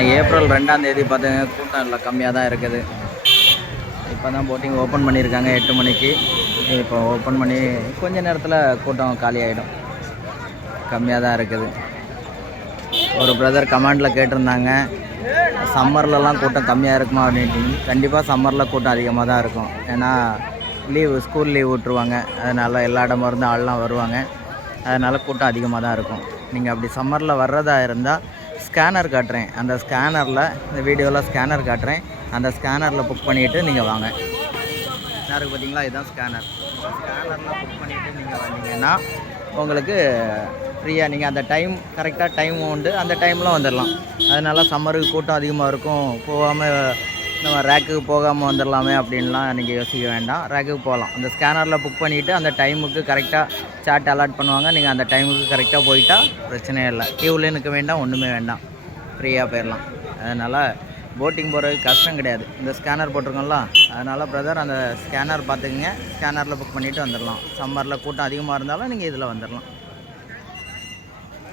இன்னைக்கு ஏப்ரல் 2ஆம் தேதி பார்த்தீங்கன்னா கூட்டம் இல்லை, கம்மியாக தான் இருக்குது. இப்போ தான் போட்டிங் ஓப்பன் பண்ணியிருக்காங்க 8 மணிக்கு. இப்போ ஓப்பன் பண்ணி கொஞ்ச நேரத்தில் கூட்டம் காலி ஆகிடும். கம்மியாக தான் இருக்குது. ஒரு பிரதர் கமெண்டில் கேட்டிருந்தாங்க, சம்மர்லலாம் கூட்டம் கம்மியாக இருக்குமா அப்படின்ட்டு. கண்டிப்பாக சம்மரில் கூட்டம் அதிகமாக தான் இருக்கும். ஏன்னா ஸ்கூல் லீவ் விட்ருவாங்க. அதனால் எல்லா இடமா இருந்து ஆள்லாம் வருவாங்க. அதனால் கூட்டம் அதிகமாக தான் இருக்கும். நீங்கள் அப்படி சம்மரில் வர்றதா இருந்தால் ஸ்கேனர் காட்டுறேன், அந்த ஸ்கேனரில் இந்த வீடியோவில் ஸ்கேனர் காட்டுறேன், அந்த ஸ்கேனரில் புக் பண்ணிவிட்டு நீங்கள் வாங்க. ஸ்கேனருக்கு பார்த்தீங்களா, இதுதான் ஸ்கேனர். ஸ்கேனரில் புக் பண்ணிவிட்டு நீங்கள் வந்தீங்கன்னா உங்களுக்கு ஃப்ரீயாக நீங்கள் அந்த டைம் கரெக்டாக டைம் உண்டு, அந்த டைமில் வந்துடலாம். அதனால் சம்மருக்கு கூட்டம் அதிகமாக இருக்கும், போகாமல் நம்ம ரேக்குக்கு போகாமல் வந்துடலாமே அப்படின்லாம் நீங்கள் யோசிக்க வேண்டாம். ரேக்குக்கு போகலாம். அந்த ஸ்கேனரில் புக் பண்ணிவிட்டு அந்த டைமுக்கு கரெக்டாக சார்ட் அலாட் பண்ணுவாங்க. நீங்கள் அந்த டைமுக்கு கரெக்டாக போயிட்டால் பிரச்சனையே இல்லை. க்யூவில் நிற்க வேண்டாம், ஒன்றுமே வேண்டாம், ஃப்ரீயாக போயிடலாம். அதனால் போட்டிங் போகிறதுக்கு கஷ்டம் கிடையாது. இந்த ஸ்கேனர் போட்டிருக்கோம்ல, அதனால் பிரதர் அந்த ஸ்கேனர் பார்த்துக்குங்க. ஸ்கேனரில் புக் பண்ணிவிட்டு வந்துடலாம். சம்மரில் கூட்டம் அதிகமாக இருந்தாலும் நீங்கள் இதில் வந்துடலாம்.